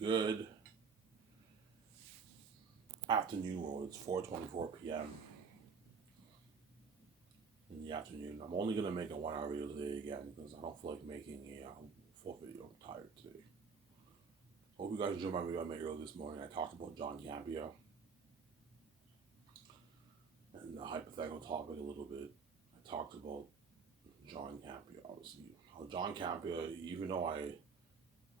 Good afternoon. Well, it's 4:24 p.m. in the afternoon. I'm only gonna make a 1 hour video today again because I don't feel like making a full video. I'm tired today. Hope you guys enjoyed my video I made earlier this morning. I talked about John Campea and the hypothetical topic a little bit. I talked about John Campea, obviously. How John Campea, even though I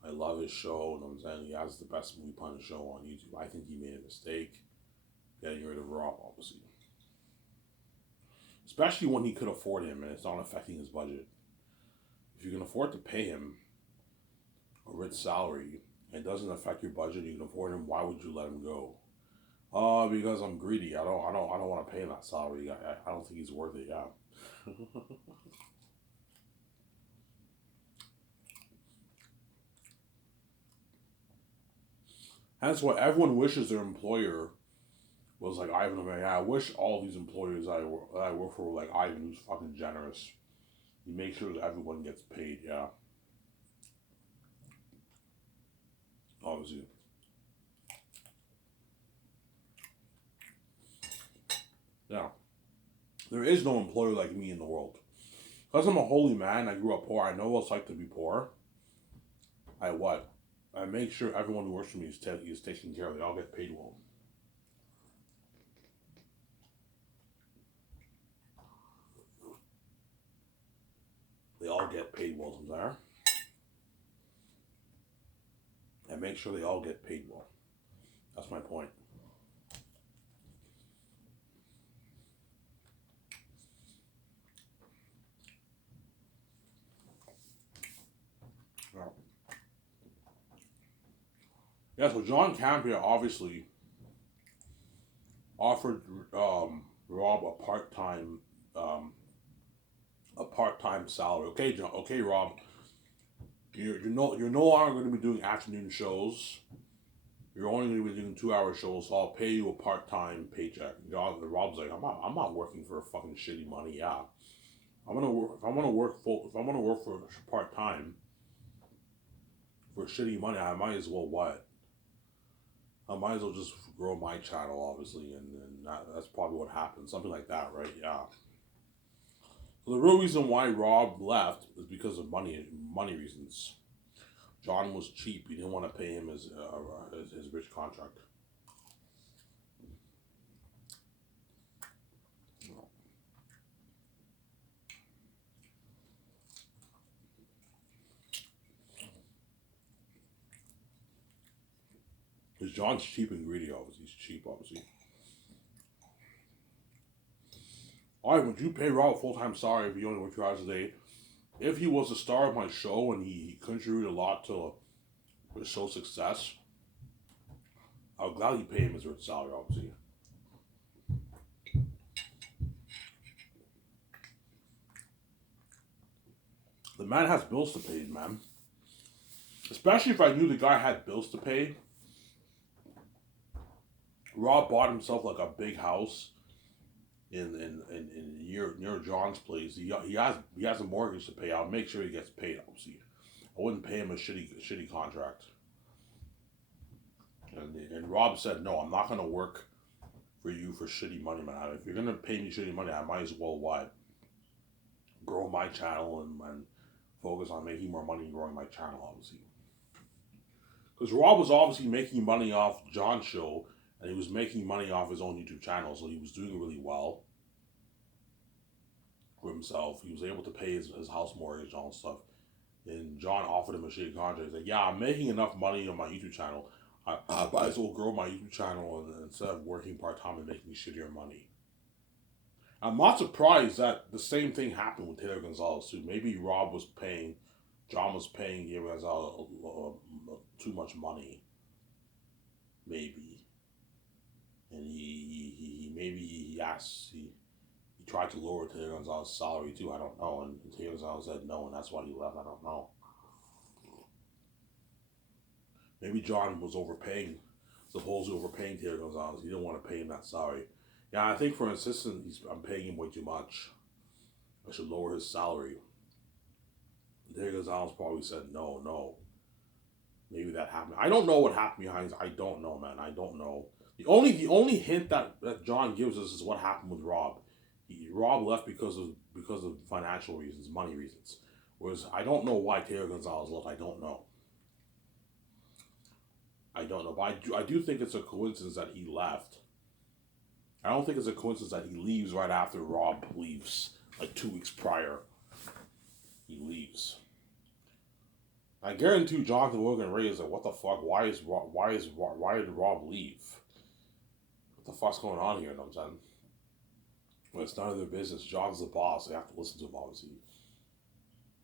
love his show, and I'm saying he has the best movie pun show on YouTube, I think he made a mistake getting rid of Rob, obviously. Especially when he could afford him and it's not affecting his budget. If you can afford to pay him a rich salary and it doesn't affect your budget, you can afford him, why would you let him go? Because I'm greedy. I don't want to pay him that salary. I don't think he's worth it, yeah. That's what everyone wishes their employer was like Ivan. I'm like, yeah, I wish all these employers that I work for were like Ivan, who's fucking generous. He makes sure that everyone gets paid, yeah. Obviously. Yeah. There is no employer like me in the world. Because I'm a holy man, I grew up poor, I know what it's like to be poor. I what? I make sure everyone who works for me is taken care of. They all get paid well. They all get paid well from there. And make sure they all get paid well. That's my point. Yeah. Yeah, so John Campea obviously offered Rob um, a part time salary. Okay, John. Okay, Rob. You're no longer going to be doing afternoon shows. You're only going to be doing 2 hour shows. So I'll pay you a part time paycheck. Rob's like, I'm not working for fucking shitty money. Yeah, I'm gonna work. If I'm gonna work full. If I'm gonna work for part time for shitty money, I might as well what? I might as well just grow my channel, obviously, and that's probably what happened. Something like that, right? Yeah. So the real reason why Rob left is because of money reasons. John was cheap. He didn't want to pay him his rich contract. Because John's cheap and greedy, obviously. He's cheap, obviously. Alright, would you pay Rob a full time salary if he only worked 2 hours a day? If he was the star of my show and he contributed a lot to the show's success, I would gladly pay him his rich salary, obviously. The man has bills to pay, man. Especially if I knew the guy had bills to pay. Rob bought himself like a big house in near John's place. He has a mortgage to pay. I'll make sure he gets paid. Obviously, I wouldn't pay him a shitty contract. And Rob said, no, I'm not gonna work for you for shitty money, man. If you're gonna pay me shitty money, I might as well what grow my channel and focus on making more money and growing my channel, obviously. Because Rob was obviously making money off John's show, and he was making money off his own YouTube channel, so he was doing really well for himself. He was able to pay his house mortgage and all stuff. And John offered him a shitty contract. He's like, yeah, I'm making enough money on my YouTube channel. I might as well grow my YouTube channel instead of working part time and making shittier money. I'm not surprised that the same thing happened with Taylor Gonzalez too. Maybe John was paying Taylor Gonzalez too much money, maybe, and he maybe he tried to lower Taylor Gonzalez's salary too. I don't know, and Taylor Gonzalez said no, and that's why he left. I don't know. Maybe John was supposedly overpaying Taylor Gonzalez. He didn't want to pay him that salary. Yeah, I think for an assistant, I'm paying him way too much. I should lower his salary. Taylor Gonzalez probably said no, no. Maybe that happened. I don't know what happened behind. I don't know, man. I don't know. The only hint that John gives us is what happened with Rob. Rob left because of financial reasons, money reasons. Whereas I don't know why Taylor Gonzalez left. I don't know. I don't know, but I do think it's a coincidence that he left. I don't think it's a coincidence that he leaves right after Rob leaves, like 2 weeks prior. He leaves. I guarantee Jonathan William Ray is like, what the fuck? Why did Rob leave? What the fuck's going on here? You know what I'm saying? Well, it's none of their business. John's the boss. They have to listen to him, obviously.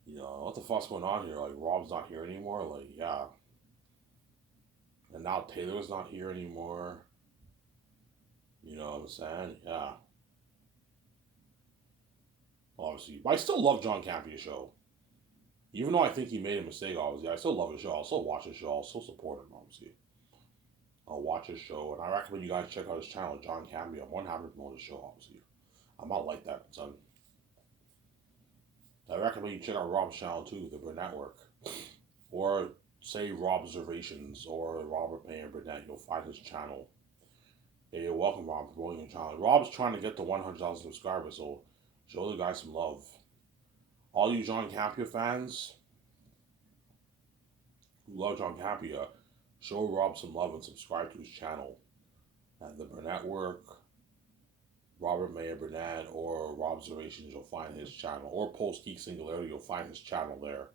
What the fuck's going on here? Like, Rob's not here anymore? Like, yeah. And now Taylor's not here anymore. You know what I'm saying? Yeah. Obviously. But I still love John Campia's show. Even though I think he made a mistake, obviously, I still love his show. I'll still watch his show. I'll still support him, obviously. I'll watch his show, and I recommend you guys check out his channel, John Campia. I'm more than happy to promote his show, obviously. I'm not like that, son. I recommend you check out Rob's channel, too, the Burnett Work. Or say Rob Observations or Robert Payne Burnett. You'll find his channel. Hey, you're welcome, Rob, promoting your channel. Rob's trying to get to 100,000 subscribers, so show the guy some love. All you John Campia fans who love John Campia, show Rob some love and subscribe to his channel. At the Burnett Work, Robert Mayer Burnett, or Rob Observations, you'll find his channel. Or Post Geek Singularity, you'll find his channel there.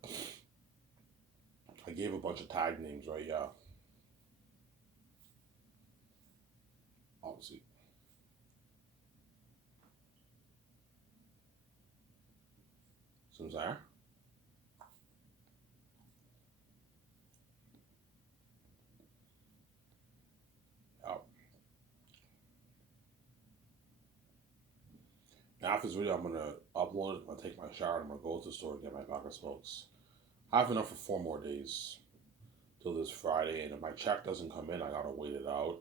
I gave a bunch of tag names, right? Yeah. Obviously. Seems there. Yeah. After this video, I'm going to upload it. I'm going to take my shower. I'm going to go to the store and get my pack of smokes. I have enough for 4 more days till this Friday, and if my check doesn't come in, I gotta wait it out.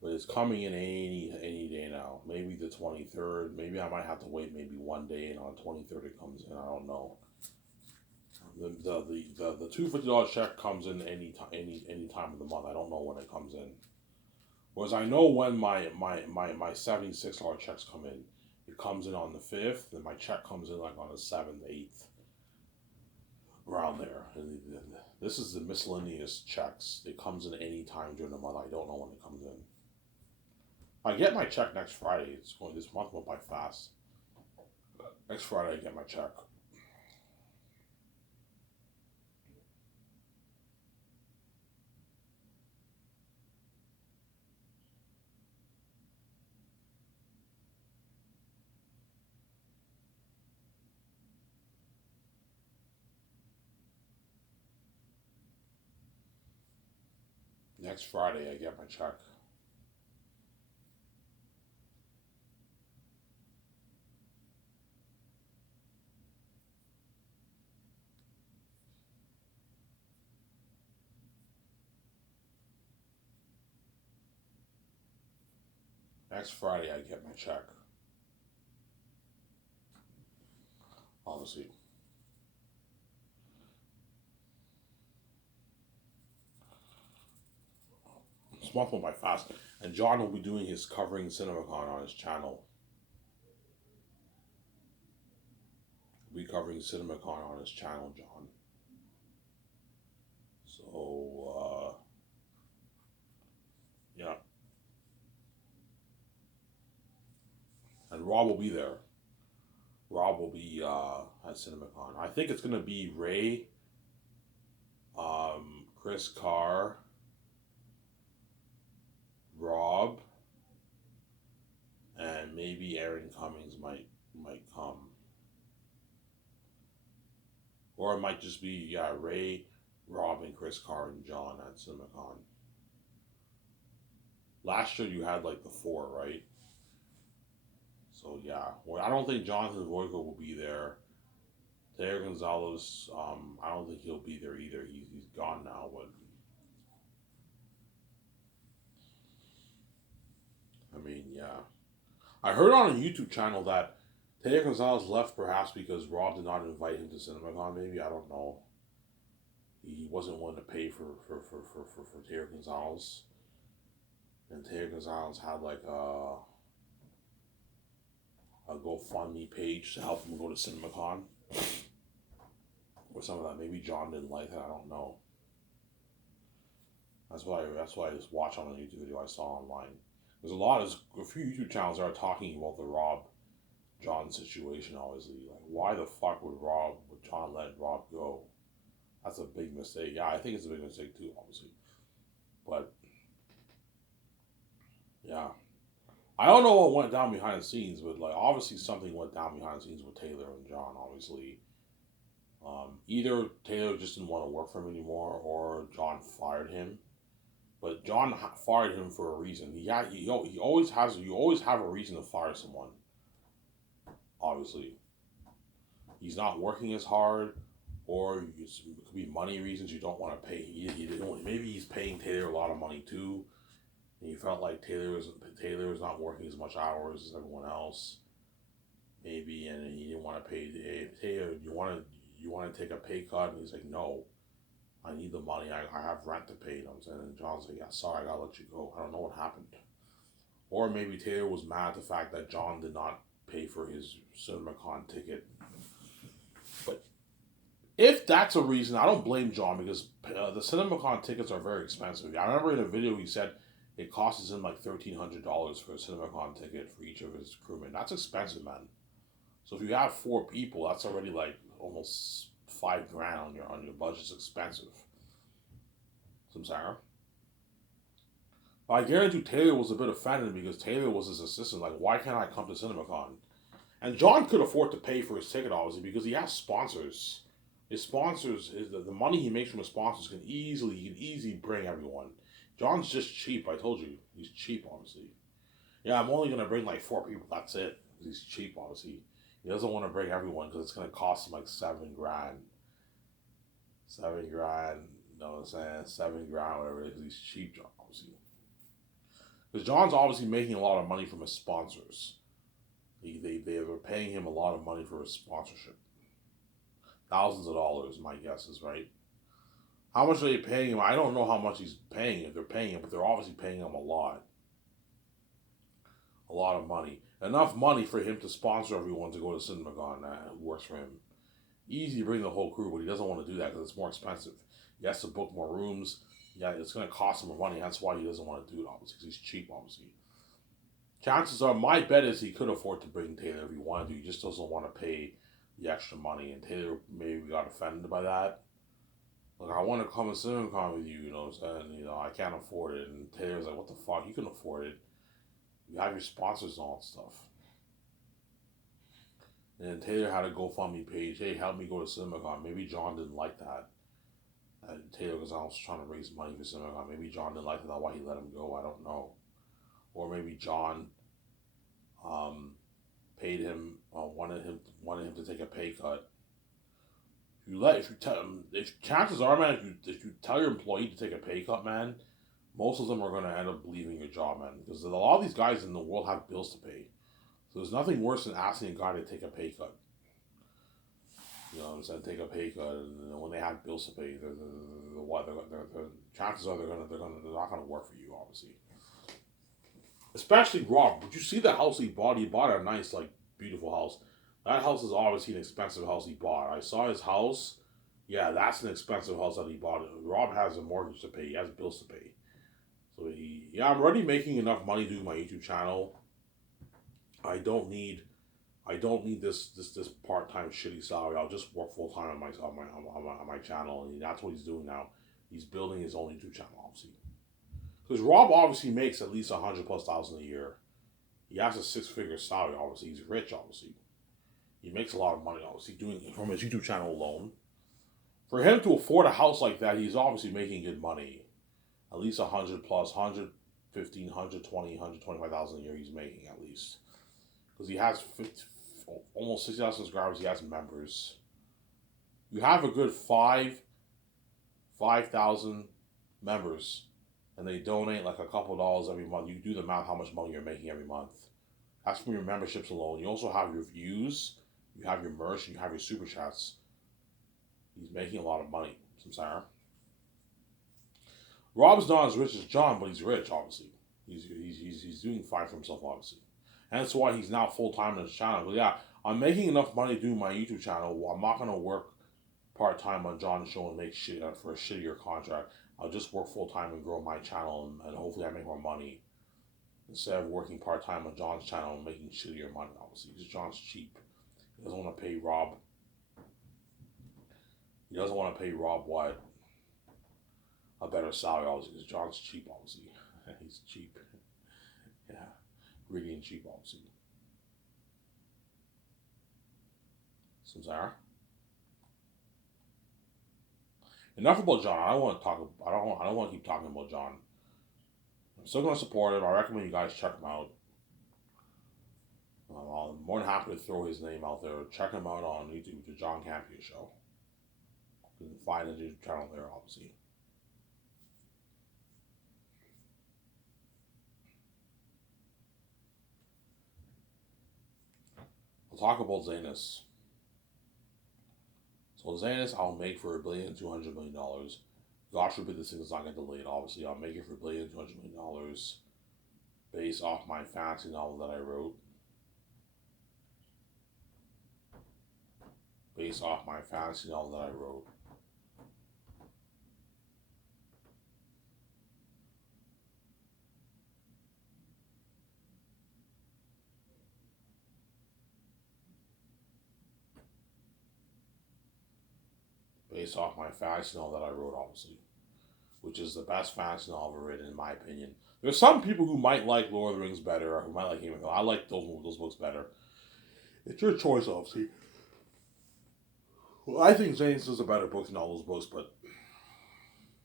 But it's coming in any day now. Maybe the 23rd. Maybe I might have to wait maybe 1 day, and on the 23rd it comes in. I don't know. The $250 check comes in any time of the month. I don't know when it comes in. Whereas I know when my $76 checks come in. It comes in on the 5th, and my check comes in like on the 7th, 8th. Around there. And this is the miscellaneous checks. It comes in any time during the month. I don't know when it comes in. I get my check next Friday. This month went by fast. Next Friday I get my check. Next Friday I get my check. Next Friday I get my check. Honestly. This month went by fast. And John will be doing his covering CinemaCon on his channel. We'll be covering CinemaCon on his channel, John. So, yeah. And Rob will be there. Rob will be at CinemaCon. I think it's going to be Ray, Chris Carr, Rob, and maybe Aaron Cummings might come. Or it might just be Ray, Rob, and Chris Carr and John at CinemaCon. Last year you had like the 4, right? So yeah. Well, I don't think Jonathan Voico will be there. Taylor Gonzalez, I don't think he'll be there either. He's gone now, but I mean, yeah. I heard on a YouTube channel that Taylor Gonzalez left perhaps because Rob did not invite him to CinemaCon. Maybe, I don't know. he wasn't willing to pay for Taylor Gonzalez. And Taylor Gonzalez had like a GoFundMe page to help him go to CinemaCon or some of that. Maybe John didn't like it. I don't know. That's why I just watched on a YouTube video I saw online. There's a few YouTube channels that are talking about the Rob John situation. Obviously, like why the fuck would John let Rob go? That's a big mistake. Yeah, I think it's a big mistake too, obviously. But yeah, I don't know what went down behind the scenes, but like obviously something went down behind the scenes with Taylor and John. Obviously, either Taylor just didn't want to work for him anymore, or John fired him. But John fired him for a reason. He always has. You always have a reason to fire someone. Obviously, he's not working as hard, or it could be money reasons. You don't want to pay. Maybe he's paying Taylor a lot of money too, and he felt like Taylor was not working as much hours as everyone else. Maybe, and he didn't want to pay Taylor. You want to take a pay cut, and he's like, no. I need the money. I have rent to pay. You know what I'm saying? And John's like, yeah, sorry, I gotta let you go. I don't know what happened. Or maybe Taylor was mad at the fact that John did not pay for his CinemaCon ticket. But if that's a reason, I don't blame John because the CinemaCon tickets are very expensive. I remember in a video he said it costs him like $1,300 for a CinemaCon ticket for each of his crewmen. That's expensive, man. So if you have 4 people, that's already like almost $5,000 on your budget. It's expensive. Some Sarah. But I guarantee Taylor was a bit offended because Taylor was his assistant. Like, why can't I come to CinemaCon? And John could afford to pay for his ticket, obviously, because he has sponsors. His sponsors, the money he makes from his sponsors can easily bring everyone. John's just cheap. I told you, he's cheap, obviously. Yeah, I'm only gonna bring like 4 people. That's it. He's cheap, obviously. He doesn't want to bring everyone because it's gonna cost him like $7,000. $7,000. You know what I'm saying? $7,000, whatever it is. He's cheap, John, obviously. Because John's obviously making a lot of money from his sponsors. They are paying him a lot of money for his sponsorship. Thousands of dollars, my guess is, right? How much are they paying him? I don't know how much he's paying if they're paying him, but they're obviously paying him a lot. A lot of money. Enough money for him to sponsor everyone to go to CinemaCon. That works for him. Easy to bring the whole crew, but he doesn't want to do that because it's more expensive. He has to book more rooms. Yeah, it's going to cost him more money. That's why he doesn't want to do it, obviously, because he's cheap, obviously. Chances are, my bet is he could afford to bring Taylor if he wanted to. He just doesn't want to pay the extra money. And Taylor maybe got offended by that. Like, I want to come to CinemaCon with you, you know what I'm saying? You know, I can't afford it. And Taylor's like, what the fuck? You can afford it. You have your sponsors and all that stuff. And then Taylor had a GoFundMe page. Hey, help me go to CinemaCon. Maybe John didn't like that. And Taylor was trying to raise money for CinemaCon. Maybe John didn't like that. That's why he let him go. I don't know. Or maybe John paid him, wanted him to take a pay cut. If chances are, man, if you tell your employee to take a pay cut, man, most of them are going to end up leaving your job, man, because a lot of these guys in the world have bills to pay. So there's nothing worse than asking a guy to take a pay cut. You know what I'm saying? Take a pay cut, and when they have bills to pay, chances are they're not gonna work for you, obviously. Especially Rob. Would you see the house he bought? He bought a nice, like, beautiful house. That house is obviously an expensive house he bought. I saw his house. Yeah, that's an expensive house that he bought. Rob has a mortgage to pay. He has bills to pay. So I'm already making enough money doing my YouTube channel. I don't need this part-time shitty salary. I'll just work full-time on my channel, and that's what he's doing now. He's building his own YouTube channel, obviously. Because Rob obviously makes at least $100,000+ a year. He has a 6-figure salary, obviously. He's rich, obviously. He makes a lot of money, obviously, doing it from his YouTube channel alone. For him to afford a house like that, he's obviously making good money. At least 100+, 115, 120, 125,000 a year he's making at least. Because he has almost 60,000 subscribers. He has members. You have a good 5,000 members, and they donate like a couple dollars every month. You do the math how much money you're making every month. That's from your memberships alone. You also have your views, you have your merch, and you have your super chats. He's making a lot of money. Samsara. Rob's not as rich as John, but he's rich, obviously. He's doing fine for himself, obviously. And that's why he's now full time on his channel. But yeah, I'm making enough money doing my YouTube channel. I'm not gonna work part time on John's show and make shit for a shittier contract. I'll just work full time and grow my channel, and hopefully I make more money instead of working part time on John's channel and making shittier money. Obviously, because John's cheap. He doesn't want to pay Rob. He doesn't want to pay Rob what a better salary, obviously, because John's cheap, obviously. He's cheap. Yeah, really and cheap, obviously. Samsara. Enough about John. I don't want to talk. I don't want to keep talking about John. I'm still gonna support him. I recommend you guys check him out. I'm more than happy to throw his name out there. Check him out on YouTube, the John Campea Show. You can find his YouTube channel there, obviously. I'll talk about Zanus. So Zanus, I'll make for $1,200,000,000. God forbid this thing does not get delayed. Obviously, I'll make it for $1,200,000,000 based off my fantasy novel that I wrote. Based off my fantasy novel that I wrote. Based off my fantasy novel that I wrote, obviously, which is the best fantasy novel ever written, in my opinion. There's some people who might like Lord of the Rings better, or who might like Game of Thrones. I like those books better. It's your choice, obviously. Well, I think James is a better book than all those books, but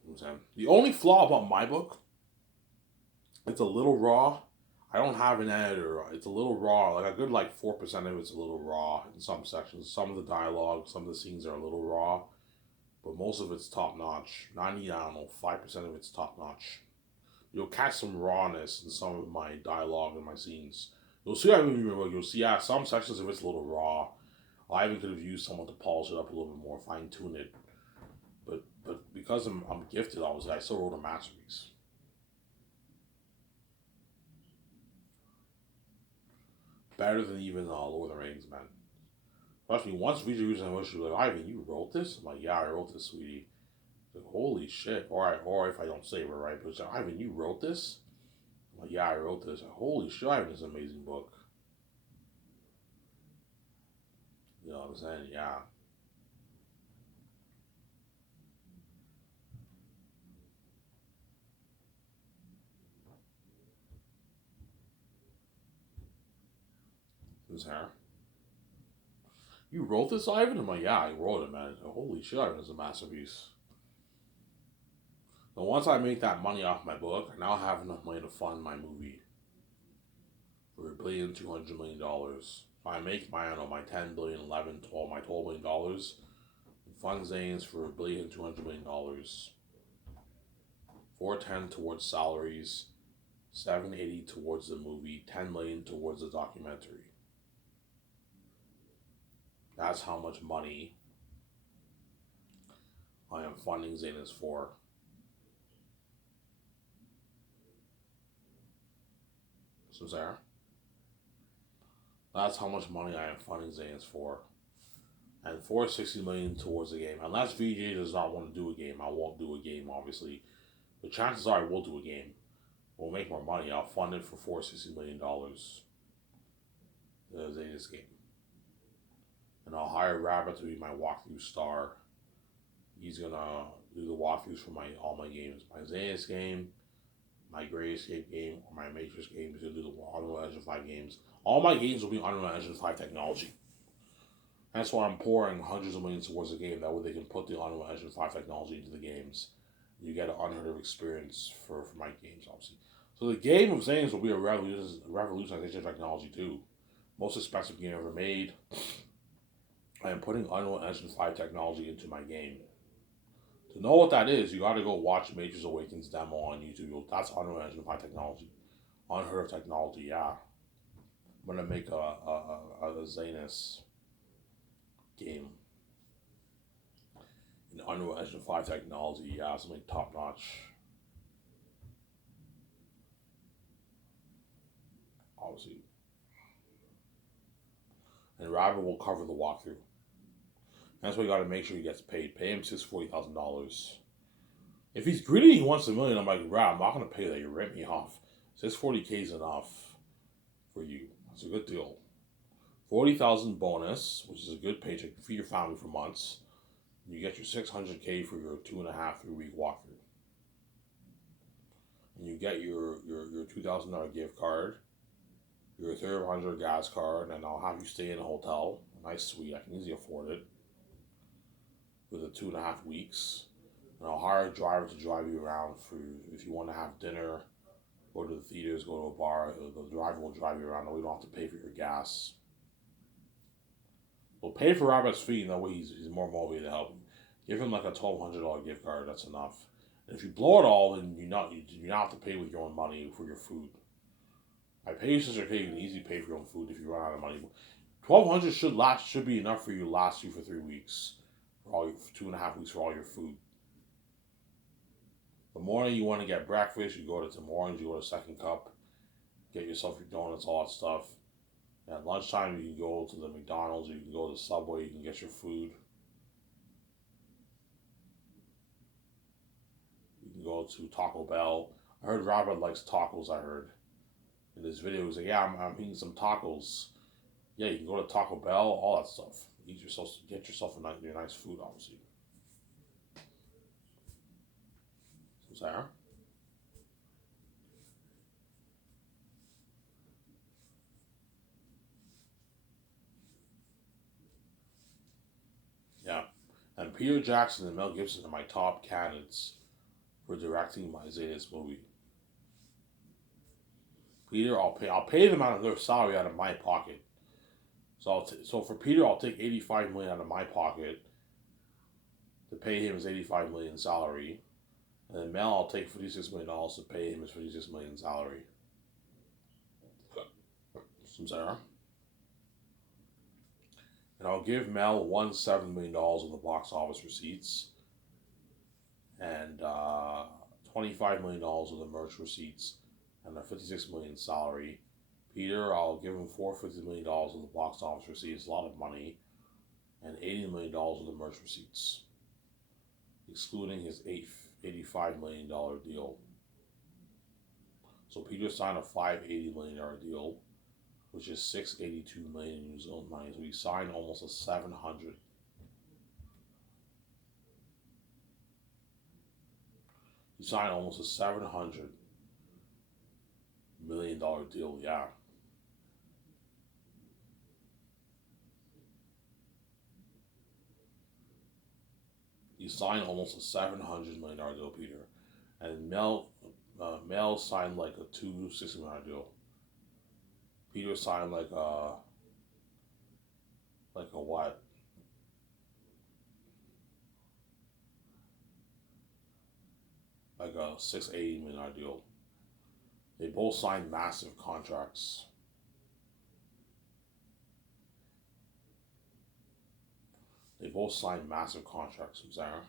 I'm saying the only flaw about my book, it's a little raw. I don't have an editor. It's a little raw. Like a good 4% of it's a little raw in some sections. Some of the dialogue, some of the scenes are a little raw, but most of it's top notch. 90, I don't know, 5% of it's top notch. You'll catch some rawness in some of my dialogue and my scenes. You'll see, yeah, some sections of it's a little raw. I even could have used someone to polish it up a little bit more, fine tune it. But because I'm gifted, I still wrote a masterpiece. Better than even Lord of the Rings, man. Trust me, once VJ Reason and was like, Ivan, you wrote this? I'm like, yeah, I wrote this, sweetie. Like, holy shit. Or if I don't say it right, but it's like, Ivan, you wrote this? I'm like, yeah, I wrote this. Like, holy shit, Ivan, this is an amazing book. You know what I'm saying? Yeah. This hair. You wrote this, Ivan? I'm like, yeah, I wrote it, man. Like, holy shit, Ivan, is a masterpiece. But once I make that money off my book, I now have enough money to fund my movie for $1,200,000,000. If I make my, I don't know, my 10 billion, 11, 12, my $12 million, fund Zane's for $1,200,000,000. 410 towards salaries, 780 towards the movie, 10 million towards the documentary. That's how much money I am funding Zanus for. So Sarah, that's how much money I am funding Zanus for. And 460 million towards the game. Unless VJ does not want to do a game, I won't do a game, obviously. The chances are I will do a game. We'll make more money. I'll fund it for $460 million. The Zanus game. And I'll hire Rabbit to be my walkthrough star. He's gonna do the walkthroughs for all my games. My Zanus game, my Gray Escape game, or my Matrix game. He's gonna do the Unreal Engine 5 games. All my games will be Unreal Engine 5 technology. That's why I'm pouring hundreds of millions towards the game. That way they can put the Unreal Engine 5 technology into the games. You get an unheard of experience for my games, obviously. So the game of Zanus will be a revolutionization of technology too. Most expensive game ever made. I am putting Unreal Engine 5 technology into my game. To know what that is, you gotta go watch Matrix Awakens demo on YouTube. That's Unreal Engine 5 technology. Unheard of technology, yeah. I'm gonna make a Zanus game in Unreal Engine 5 technology, yeah, something top notch. obviously. And Rabbit will cover the walkthrough. That's why you got to make sure he gets paid. Pay him $640,000. If he's greedy, he wants $1 million. I'm like, Rab, I'm not gonna pay that. You rip me off. $640K is enough for you. That's a good deal. 40,000 bonus, which is a good paycheck for your family for months. You get your 600K for your 2.5, 3 week walkthrough. And you get your $2,000 gift card, your $1,300 gas card, and I'll have you stay in a hotel, a nice suite. I can easily afford it. For the 2.5 weeks. And I'll hire a driver to drive you around for if you want to have dinner, go to the theaters, go to a bar. The driver will drive you around, and we don't have to pay for your gas. We'll pay for Robert's fee, and that way he's more motivated to help you. Give him like a $1,200 gift card. That's enough. And if you blow it all, then you not have to pay with your own money for your food. I pay you such a pay. You can easily pay for your own food if you run out of money. $1,200 should be enough for you to last you for 3 weeks, for 2.5 weeks for all your food. The morning you want to get breakfast, you go to Tim Hortons, you go to Second Cup, get yourself your donuts, all that stuff. At lunchtime, you can go to the McDonald's, you can go to the Subway, you can get your food. You can go to Taco Bell. I heard Robert likes tacos, I heard. In his video, he was like, yeah, I'm eating some tacos. Yeah, you can go to Taco Bell, all that stuff. Get yourself your nice food, obviously. Sarah? Yeah. And Peter Jackson and Mel Gibson are my top candidates for directing my Zetas movie. Peter, I'll pay them out of their salary out of my pocket. So for Peter, I'll take $85 million out of my pocket to pay him his $85 million salary. And then Mel, I'll take $56 million to pay him his $56 million salary. From Sarah. And I'll give Mel $7 million of the box office receipts. And $25 million of the merch receipts. And a $56 million salary. Peter, I'll give him $450 million of the box office receipts, a lot of money. And $80 million of the merch receipts. Excluding his $85 million deal. So Peter signed a $580 million deal, which is $682 million in New Zealand money. So he signed almost a $700. He signed almost a $700 million deal. Yeah. He signed almost a $700 million deal, Peter. And Mel signed like a $260 million deal. Peter signed like a what? Like a $680 million deal. They both signed massive contracts. They both signed massive contracts from Zara.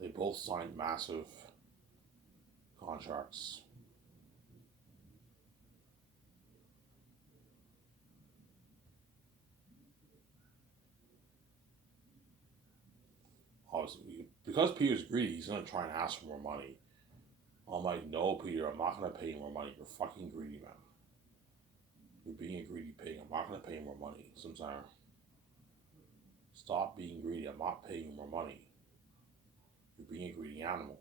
They both signed massive contracts. Obviously, because Peter's greedy, he's going to try and ask for more money. I'm like, no, Peter, I'm not going to pay you more money. You're fucking greedy, man. You're being a greedy pig. I'm not going to pay you more money. Sometimes. Stop being greedy. I'm not paying you more money. You're being a greedy animal.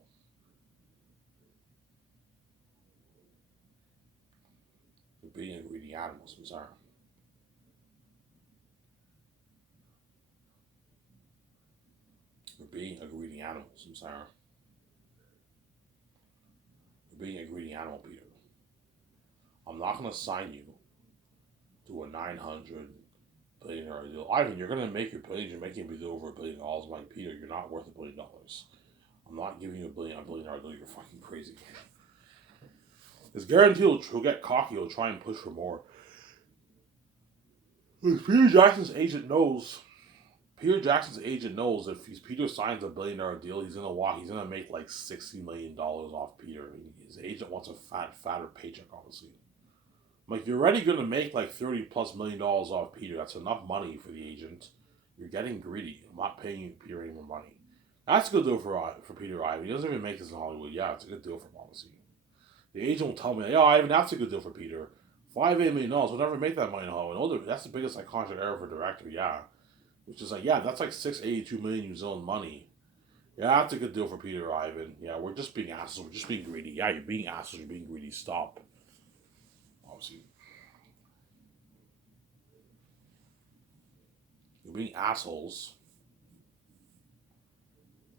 You're being a greedy animal. Sometimes. You're being a greedy animal. Sometimes. You're being a greedy animal, Peter. I'm not going to sign you to a $900 billion deal. Ivan, you're going to make your billions. You're making a deal over $1 billion. I'm like, Peter, you're not worth $1 billion. I'm not giving you a $1 billion deal. You're fucking crazy. It's guaranteed he'll get cocky. He'll try and push for more. Peter Jackson's agent knows Peter Jackson's agent knows if Peter signs a $1 billion deal, he's gonna walk. He's gonna make like $60 million off Peter. His agent wants a fatter paycheck, obviously. Like, you're already gonna make like $30+ million off Peter. That's enough money for the agent. You're getting greedy. I'm not paying Peter any more money. That's a good deal for Peter Ivan. He doesn't even make this in Hollywood. Yeah, it's a good deal for him, obviously. The agent will tell me, "Yeah, Ivan, that's a good deal for Peter. $5-8 million. We'll never make that money in Hollywood. That's the biggest like contract ever for a director. Yeah." Which is like, yeah, that's like 682 million New Zealand money. Yeah, that's a good deal for Peter Ivan. Yeah, we're just being assholes. We're just being greedy. Yeah, you're being assholes. You're being greedy. Stop. Obviously, you're being assholes.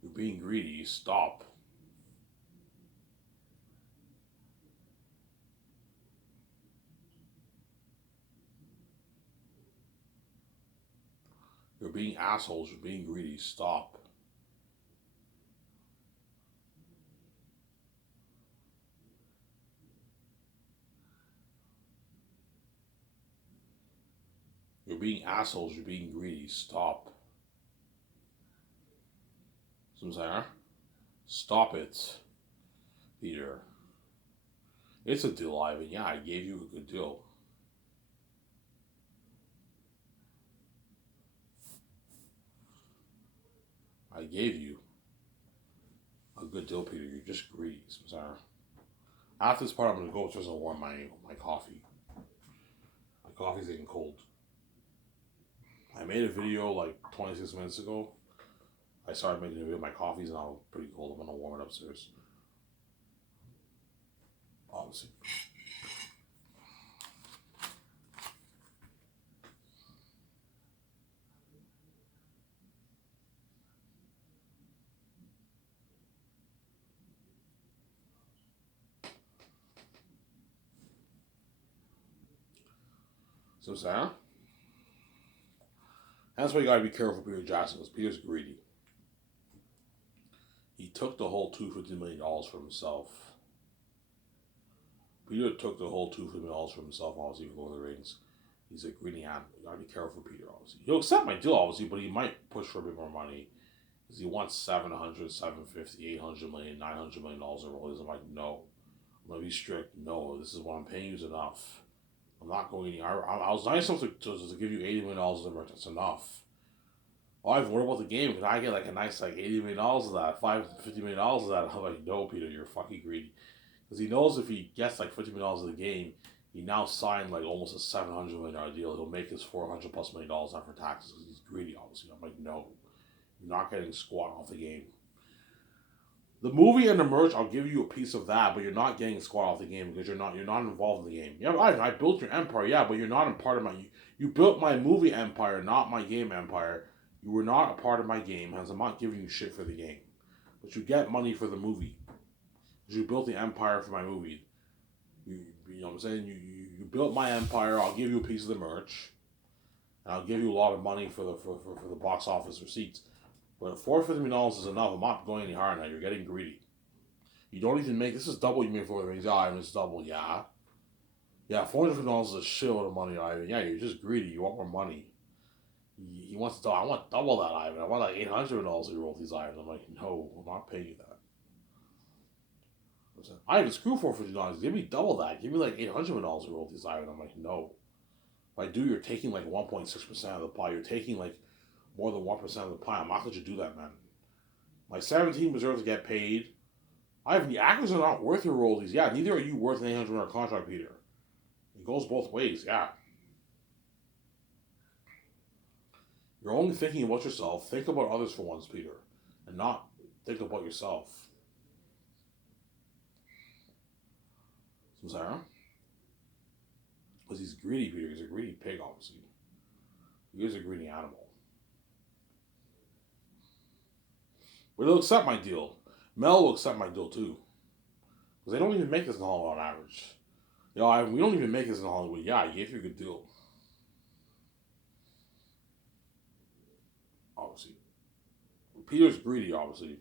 You're being greedy. Stop. You're being assholes. You're being greedy. Stop. You're being assholes. You're being greedy. Stop. So I'm saying, huh? Stop it, Peter. It's a deal, Ivan. Yeah, I gave you a good deal. I gave you a good deal, Peter. You're just greedy. So I'm saying, after this part, I'm gonna go just warm my coffee. My coffee's getting cold. I made a video like 26 minutes ago. I started making a video. My coffee's now pretty cold. I'm gonna warm it upstairs. Obviously. So I'm saying, that's why you gotta be careful, Peter Jackson, because Peter's greedy. He took the whole $250 million for himself. Peter took the whole $250 for himself, obviously, for Lord of the Rings. He's a greedy animal. You gotta be careful, Peter, obviously. He'll accept my deal, obviously, but he might push for a bit more money. Because he wants 700, 750, 800 million, $900 in royalties. I'm like, no. I'm gonna be strict. No, this is what I'm paying you is enough. I'm not going any higher. I was nice enough to give you $80 million of it. That's enough. Oh, I've worried about the game. Can I get like a nice like $80 million of that, $50 million of that? I'm like, no, Peter, you're fucking greedy. Because he knows if he gets like $50 million of the game, he now signed like almost a $700 million deal. He'll make his $400+ million after taxes. Because he's greedy, obviously. I'm like, no, you're not getting squat off the game. The movie and the merch, I'll give you a piece of that, but you're not getting squat off the game because you're not involved in the game. Yeah, I built your empire, yeah, but you're not a part of my. You built my movie empire, not my game empire. You were not a part of my game, as I'm not giving you shit for the game, but you get money for the movie. Because you built the empire for my movie. You know what I'm saying? You built my empire. I'll give you a piece of the merch, and I'll give you a lot of money for the box office receipts. But $450 is enough. I'm not going any higher now. You're getting greedy. You don't even make this is double you made for the rings. Yeah, Ivan, it's double. Yeah, yeah. $450 is a shitload of money, Ivan. Yeah, you're just greedy. You want more money. He wants to. I want double that, Ivan. I want like $800 in royalties, Ivan. I'm like, no, I'm not paying you that. Ivan, screw $450. Give me double that. Give me like $800 in royalties, Ivan. I'm like, no. If I do, you're taking like 1.6% of the pie. You're taking like more than 1% of the pie. I'm not going to do that, man. My 17 deserves to get paid. Ivan, the actors are not worth your royalties. Yeah, neither are you worth an $800 contract, Peter. It goes both ways, yeah. You're only thinking about yourself. Think about others for once, Peter. And not think about yourself. So, Sarah? Because he's greedy, Peter. He's a greedy pig, obviously. He is a greedy animal. But he'll accept my deal. Mel will accept my deal, too. Because they don't even make this in Hollywood on average. You know, we don't even make this in Hollywood. Yeah, I gave you a good deal. Obviously. Peter's greedy, obviously.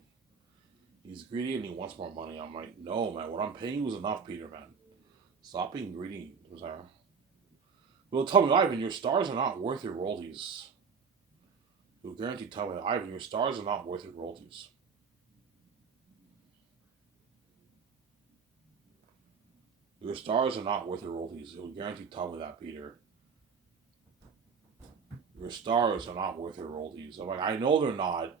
He's greedy and he wants more money. I'm like, no, man. What I'm paying you is enough, Peter, man. Stop being greedy, Sarah. Well, tell me, Ivan, your stars are not worth your royalties. He'll guarantee tell me, Ivan, your stars are not worth your royalties. Your stars are not worth your royalties. He'll guarantee tell me that, Peter. Your stars are not worth your royalties. I'm like, I know they're not,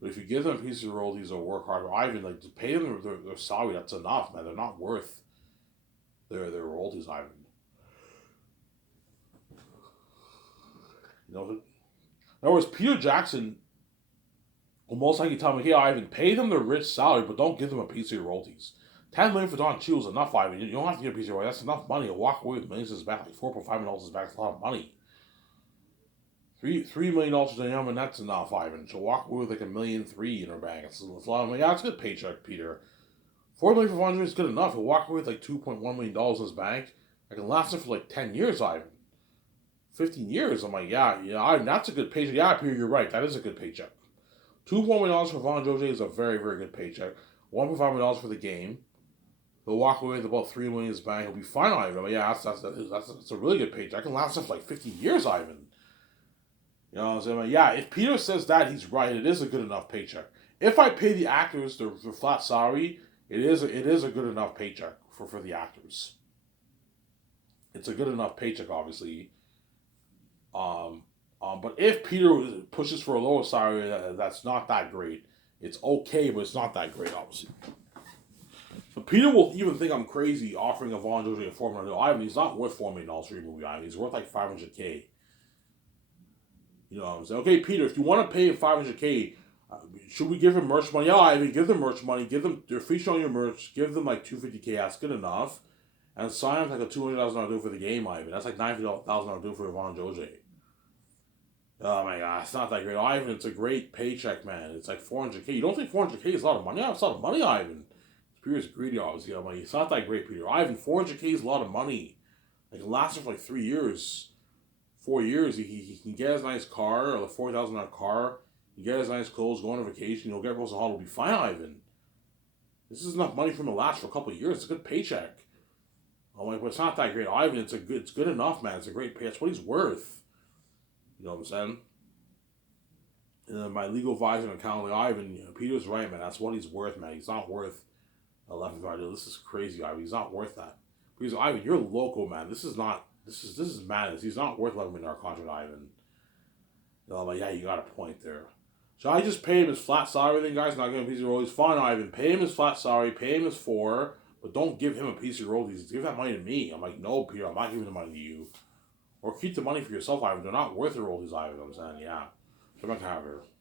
but if you give them a piece of royalties or work hard, or Ivan, like, to pay them their salary, that's enough, man. They're not worth their royalties, Ivan. You know, in other words, Peter Jackson will most likely tell me, hey, Ivan, pay them their rich salary, but don't give them a piece of your royalties. $10 million for Don Cheadle is enough, Ivan. You don't have to get a piece of your royalties. That's enough money. He'll walk away with millions in his back, like $4.5 million in his back. That's a lot of money. $3 million to Danielle, and that's enough, Ivan. She'll walk away with like $1.3 million in her bank. It's a lot of money. Yeah, it's a good paycheck, Peter. $4 million for Von Jovi is good enough. He'll walk away with like $2.1 million in his bank. I can last him for like 10 years, Ivan. 15 years. I'm like, yeah, Ivan, that's a good paycheck. Yeah, Peter, you're right. That is a good paycheck. $2.1 million for Von Jovi is a very, very good paycheck. $1.5 million for the game. He'll walk away with about $3 million in his bank. He'll be fine, Ivan. But yeah, that's a really good paycheck. I can last him for like 15 years, Ivan. You know what I'm saying? But yeah, if Peter says that, he's right. It is a good enough paycheck. If I pay the actors the flat salary, it is a good enough paycheck for the actors. It's a good enough paycheck, obviously. But if Peter pushes for a lower salary, that's not that great. It's okay, but it's not that great, obviously. But Peter will even think I'm crazy offering a Von Jovi a $4 million. Ivan, he's not worth $4 million for your movie, Ivan. He's worth like $500K. You know what I'm saying? Okay, Peter, if you want to pay him $500K, should we give him merch money? Yeah, I mean, give them merch money. Give them, they're featured on your merch. Give them like $250K. That's good enough. And sign up like a $200,000 deal for the game, Ivan. That's like $90,000 deal for Von Jovi. Oh my god, it's not that great. Ivan, it's a great paycheck, man. It's like $400K. You don't think $400K is a lot of money? Yeah, it's a lot of money, Ivan. Peter's greedy, obviously. I'm like, it's not that great, Peter. Ivan, $400K is a lot of money. Like, it lasts for like 3 years. 4 years, he can get his nice car, or the $40,000 car. He get his nice clothes, go on a vacation. He'll get Rose Hall. Will be fine, Ivan. This is enough money for him to last for a couple of years. It's a good paycheck. I'm like, but it's not that great, Ivan. It's good enough, man. It's a great pay. That's what he's worth. You know what I'm saying? And then my legal advisor and accountant, like, Ivan, Peter's right, man. That's what he's worth, man. He's not worth $11,000. This is crazy, Ivan. He's not worth that. Because Ivan, you're local, man. This is madness. He's not worth $11 million contract, Ivan. I'm like, yeah, you got a point there. So I just pay him his flat salary then, guys? Not giving him a piece of royalties. Fine, Ivan. Pay him his flat salary. Pay him his $4, but don't give him a piece of royalties. Give that money to me. I'm like, no, Peter, I'm not giving the money to you. Or keep the money for yourself, Ivan. They're not worth the royalties, Ivan. I'm saying, yeah. So I'm not gonna have her.